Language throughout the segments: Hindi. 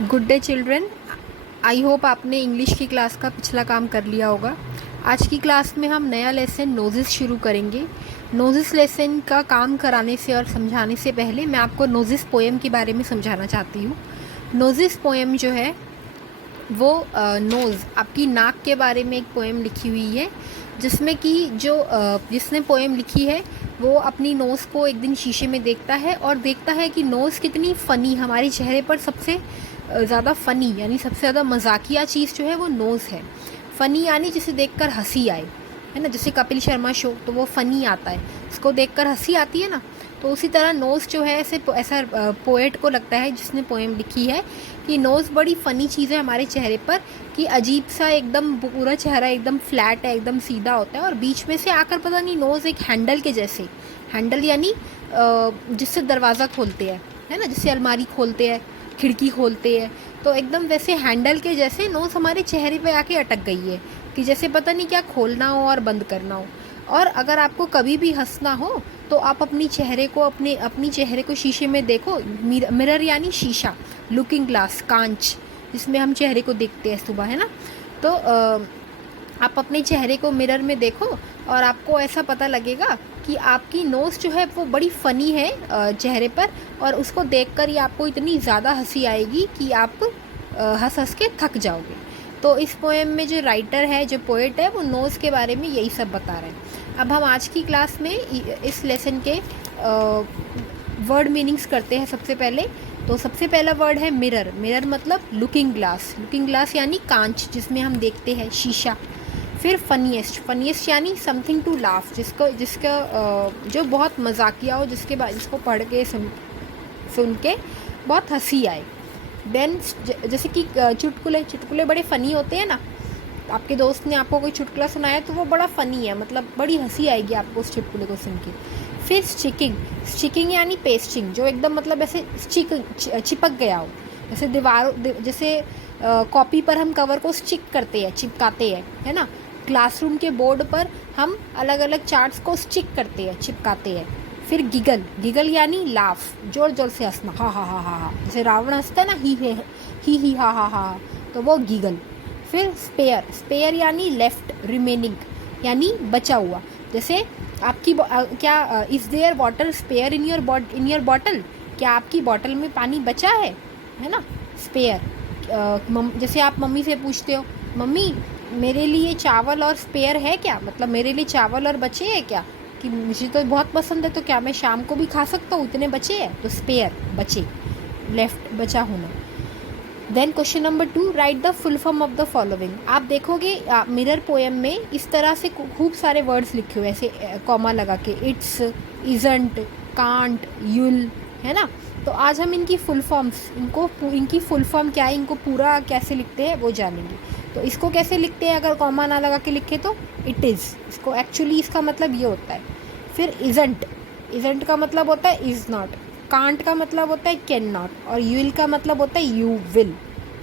Good day children. I hope आपने इंग्लिश की क्लास का पिछला काम कर लिया होगा। आज की क्लास में हम नया लेसन नोज़ेस शुरू करेंगे। नोज़ेस लेसन का काम कराने से और समझाने से पहले मैं आपको नोज़ेस पोएम के बारे में समझाना चाहती हूँ। नोज़ेस पोएम जो है वो नोज़ आपकी नाक के बारे में एक पोएम लिखी हुई है, जिसमें कि जिसने पोएम लिखी है वो अपनी नोज़ को एक दिन शीशे में देखता है और देखता है कि नोज़ कितनी फ़नी, हमारे चेहरे पर सबसे ज़्यादा फ़नी यानी सबसे ज़्यादा मजाकिया चीज़ जो है वो नोज़ है। फ़नी यानी जिसे देखकर हंसी आए, है ना। जैसे कपिल शर्मा शो तो वो फ़नी आता है, इसको देखकर हंसी आती है ना। तो उसी तरह नोज़ जो है ऐसा पोएट को लगता है जिसने पोएम लिखी है कि नोज़ बड़ी फ़नी चीज़ है हमारे चेहरे पर, कि अजीब सा एकदम पूरा चेहरा एकदम फ्लैट है, एकदम सीधा होता है और बीच में से आकर पता नहीं नोज़ एक हैंडल के जैसे, हैंडल यानी जिससे दरवाज़ा खोलते हैं, है ना, जिससे अलमारी खोलते हैं, खिड़की खोलते हैं, तो एकदम वैसे हैंडल के जैसे नोज़ हमारे चेहरे पे आके अटक गई है कि जैसे पता नहीं क्या खोलना हो और बंद करना हो। और अगर आपको कभी भी हंसना हो तो आप अपनी चेहरे को शीशे में देखो। मिरर यानी शीशा, लुकिंग ग्लास, कांच, जिसमें हम चेहरे को देखते हैं सुबह, है ना। तो आप अपने चेहरे को मिरर में देखो और आपको ऐसा पता लगेगा कि आपकी नोज़ जो है वो बड़ी फ़नी है चेहरे पर, और उसको देखकर ही आपको इतनी ज़्यादा हंसी आएगी कि आप हंस हंस के थक जाओगे। तो इस पोएम में जो राइटर है, जो पोएट है, वो नोज़ के बारे में यही सब बता रहे हैं। अब हम आज की क्लास में इस लेसन के वर्ड मीनिंग्स करते हैं। सबसे पहले तो सबसे पहला वर्ड है मिरर। मिरर मतलब लुकिंग ग्लास। लुकिंग ग्लास यानी कांच जिसमें हम देखते हैं, शीशा। फिर फनीएस्ट। फनीएस्ट यानी समथिंग टू लाफ, जिसका जो बहुत मजाकिया हो, जिसको पढ़ के सुन के बहुत हंसी आए। देन जैसे कि चुटकुले। चुटकुले बड़े फ़नी होते हैं ना। आपके दोस्त ने आपको कोई चुटकुला सुनाया तो वो बड़ा फ़नी है, मतलब बड़ी हंसी आएगी आपको उस चुटकुले को सुन के। फिर स्टिकिंग। स्टिकिंग यानी पेस्टिंग, जो एकदम मतलब ऐसे चिपक गया हो, जैसे कॉपी पर हम कवर को स्टिक करते हैं, चिपकाते हैं, है ना। क्लासरूम के बोर्ड पर हम अलग अलग चार्ट्स को स्टिक करते हैं, चिपकाते हैं। फिर गिगल। गिगल यानी लाफ, जोर जोर से हंसना, हा हा हा हा हा, जैसे रावण हंसता है ना, ही हा हा हा, तो वो गिगल। फिर स्पेयर। स्पेयर यानी लेफ्ट, रिमेनिंग यानी बचा हुआ। जैसे आपकी क्या is there water spare in your bottle, क्या आपकी बॉटल में पानी बचा है ना। स्पेयर। जैसे आप मम्मी से पूछते हो, मम्मी मेरे लिए चावल और स्पेयर है क्या, मतलब मेरे लिए चावल और बचे हैं क्या, कि मुझे तो बहुत पसंद है, तो क्या मैं शाम को भी खा सकता हूँ, इतने बचे हैं। तो स्पेयर, बचे, लेफ्ट, बचा होना। Then question number 2, write the full form of the following. आप देखोगे मिरर पोएम में इस तरह से खूब सारे वर्ड्स लिखे हुए ऐसे कॉमा लगा के, इट्स, इजंट, कांट, यूल, है ना। तो आज हम इनकी फुल फॉर्म्स, इनकी फुल फॉर्म क्या है, इनको पूरा कैसे लिखते हैं वो जानेंगे। तो इसको कैसे लिखते हैं अगर कॉमा ना लगा के लिखे तो, इट इज़। इसको एक्चुअली इसका मतलब ये होता है। फिर इजंट। इजंट का मतलब होता है इज़ नॉट। कांट का मतलब होता है कैन नॉट, और यूल का मतलब होता है यू विल,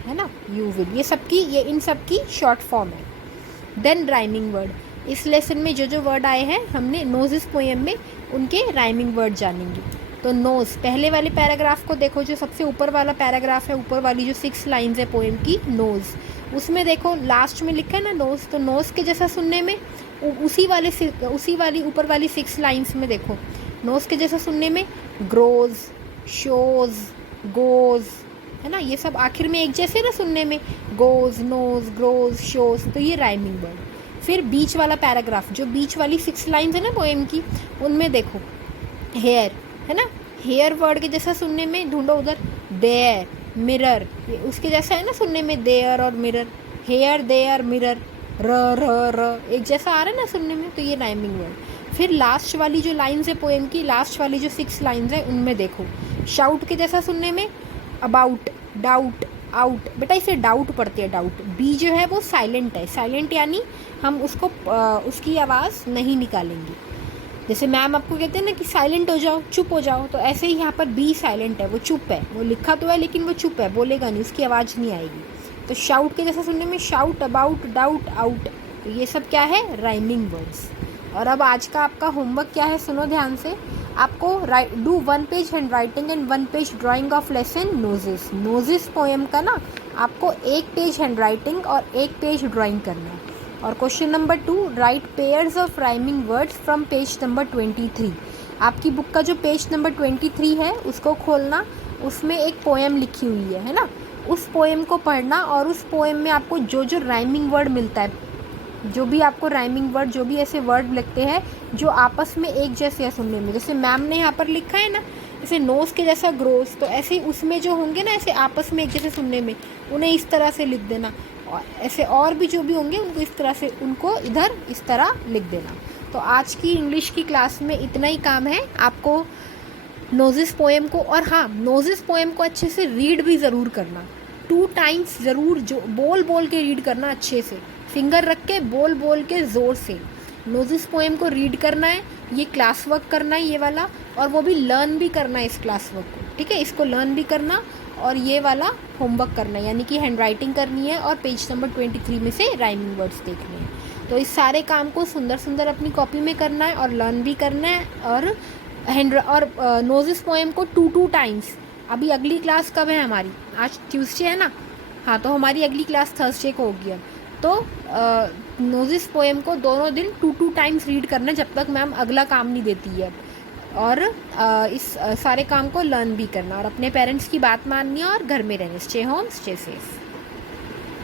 है ना, यू विल। ये इन सब की शॉर्ट फॉर्म है। Then rhyming word. इस लेसन में जो वर्ड आए हैं हमने नोज़ेस पोएम में, उनके राइमिंग वर्ड जानेंगे। तो नोज़, पहले वाले पैराग्राफ को देखो, जो सबसे ऊपर वाला पैराग्राफ है, ऊपर वाली जो 6 लाइन्स है पोएम की, नोज़, उसमें देखो लास्ट में लिखा है ना नोज़, तो नोज़ के जैसा सुनने में उसी वाली ऊपर वाली 6 लाइन्स में देखो, नोज़ के जैसा सुनने में ग्रोज, शोज, गोज, है ना, ये सब आखिर में एक जैसे ना सुनने में, गोज, नोज, ग्रोज, शोज, तो ये राइमिंग वर्ड। फिर बीच वाला पैराग्राफ, जो बीच वाली 6 लाइन्स है ना पोएम की, उनमें देखो हेयर, है ना, हेयर वर्ड के जैसा सुनने में, ढूंढो उधर, देयर, मिरर, ये उसके जैसा है ना सुनने में, देयर और मिरर, हेयर, देयर, मिरर, र एक जैसा आ रहा है ना सुनने में, तो ये राइमिंग वर्ड। फिर लास्ट वाली जो लाइन्स है पोएम की, लास्ट वाली जो 6 लाइन्स है उनमें देखो, शाउट के जैसा सुनने में, अबाउट, डाउट, आउट, बेटा इसे डाउट पढ़ते हैं, डाउट। बी जो है वो साइलेंट है, साइलेंट यानी हम उसकी आवाज़ नहीं निकालेंगे। जैसे मैम आपको कहते हैं ना कि साइलेंट हो जाओ, चुप हो जाओ, तो ऐसे ही यहाँ पर बी साइलेंट है, वो चुप है, वो लिखा तो है लेकिन वो चुप है, बोलेगा नहीं, उसकी आवाज़ नहीं आएगी। तो शाउट के जैसा सुनने में शाउट, अबाउट, डाउट, आउट, तो ये सब क्या है, राइमिंग वर्ड्स। और अब आज का आपका होमवर्क क्या है, सुनो ध्यान से। आपको do 1 page hand writing and 1 page drying of lesson noses. Noses poem का ना आपको 1 पेज हैंड राइटिंग और 1 पेज ड्राइंग करना है। और question number 2, right pairs of rhyming words from page number 23। आपकी बुक का जो पेज नंबर 23 है उसको खोलना, उसमें एक पोएम लिखी हुई है ना, उस पोएम को पढ़ना और उस पोएम में आपको जो जो राइमिंग वर्ड मिलता है, जो भी आपको राइमिंग वर्ड, जो भी ऐसे वर्ड लगते हैं जो आपस में एक जैसे है सुनने में, जैसे मैम ने यहाँ पर लिखा है ना, जैसे नोज़ के जैसा ग्रोस, तो ऐसे उसमें जो होंगे ना ऐसे आपस में एक जैसे सुनने में, उन्हें इस तरह से लिख देना। और ऐसे और भी जो भी होंगे उनको इस तरह से, उनको इधर इस तरह लिख देना। तो आज की इंग्लिश की क्लास में इतना ही काम है आपको नोजेस पोएम को। और हाँ, नोजेस पोएम को अच्छे से रीड भी ज़रूर करना, 2 टाइम्स ज़रूर, जो बोल बोल के रीड करना, अच्छे से फिंगर रख के बोल बोल के ज़ोर से नोजेस पोएम को रीड करना है। ये क्लास वर्क करना है ये वाला, और वो भी लर्न भी करना है इस क्लास वर्क को, ठीक है। इसको लर्न भी करना और ये वाला होमवर्क करना है, यानी कि हैंड राइटिंग करनी है और पेज नंबर 23 में से राइमिंग वर्ड्स देखने हैं। तो इस सारे काम को सुंदर सुंदर अपनी कॉपी में करना है और लर्न भी करना है। और नोजेस पोएम को 2 टाइम्स। अभी अगली क्लास कब है हमारी? आज ट्यूसडे है ना, हाँ, तो हमारी अगली क्लास थर्सडे को होगी अब। तो नोजेस पोएम को दोनों दिन 2 टाइम्स रीड करना जब तक मैम अगला काम नहीं देती है। और इस सारे काम को लर्न भी करना और अपने पेरेंट्स की बात माननी है और घर में रहना। Stay home, stay safe.